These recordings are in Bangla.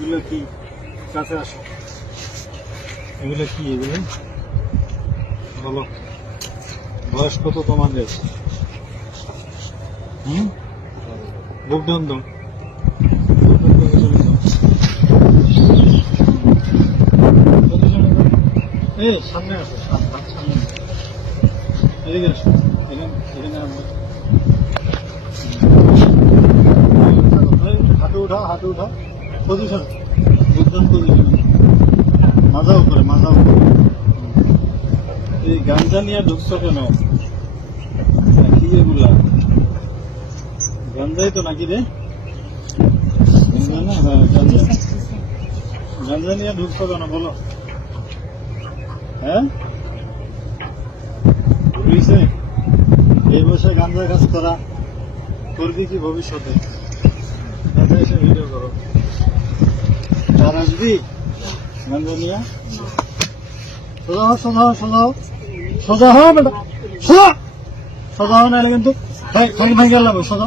এগুলো কি কাছে আসো, এগুলো কি? এগুলো বলো, বয়স কত তোমাদের? বুক ডাউন দাও, সামনে আসো, সামনে এদিকে আসো, এখানে আমরা হাঁটু উঠাও, হাঁটু উঠাও, পজিশন, বুকডাউন পজিশন, মাজা উপরে, মাজা উপরে। এই গাঞ্জা নিয়ে ঢুকছো কেন? কি এগুলা গাঞ্জাই তো নাকি রে? না, হ্যাঁ গাঞ্জা। গাঞ্জা নিয়ে ঢুকছো কেন বলো? হ্যাঁ, বুঝছে এই বয়সে গাঞ্জা কাজ করা, করবি কি ভবিষ্যতে? এসে ভিডিও করো, আর আসবি গাঞ্জা নিয়ে? সোজা হও, সোজা হও, সোজা হও, সোজা হও বেটা, সোজা, সোজা হও, নাহলে কিন্তু ভাঙি গেলাম। সোজা,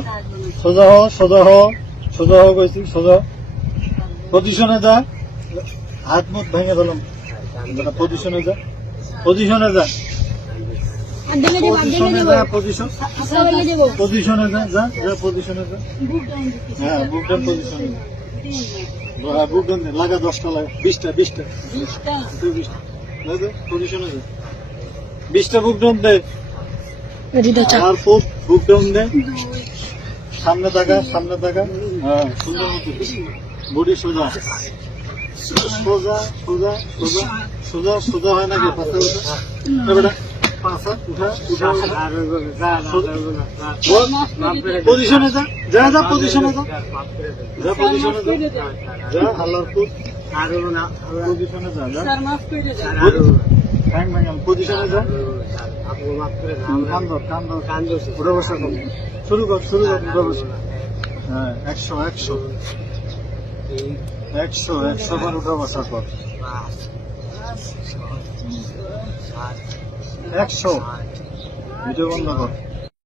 সোজা হও, সোজা হও, সোজা হও কইছি, সোজা পজিশনে যা, হাত মুখ ভেঙে দিলাম, পজিশনে যা, পজিশনে যা, পজিশনে যা, পজিশন, পজিশনে যা, যা যা পজিশনে যা। হ্যাঁ, বুক ডাউন পজিশনে যা, বুক ডাউন লাগা, 10টা লাগা, 20টা, 20টা, 20টা পজিশনে যা, 20টা বুক ডাউন দে, আর বুক ডাউন দে, সামনে তাকা, সামনে তাকা। হ্যাঁ, সুন্দর মতো বডি সোজা, সোজা, সোজা, সোজা, সোজা, সোজা হয় নাকি? পাশে উঠা, বেটা পাশা উঠা, উঠা, পজিশনে যা, যা যা পজিশনে যা, যা পজিশনে যা, যা হাল্লার পুত, পজিশনে যা, যা পজিশনে যা, কান্দর, কান্দর, কান্দর, উঠে বসা কর, শুরু কর, শুরু কর, উঠে বসা। হ্যাঁ, 100, 100, 100, 100 বার উঠে বসা কর, 100, ভিডিও বন্ধ কর।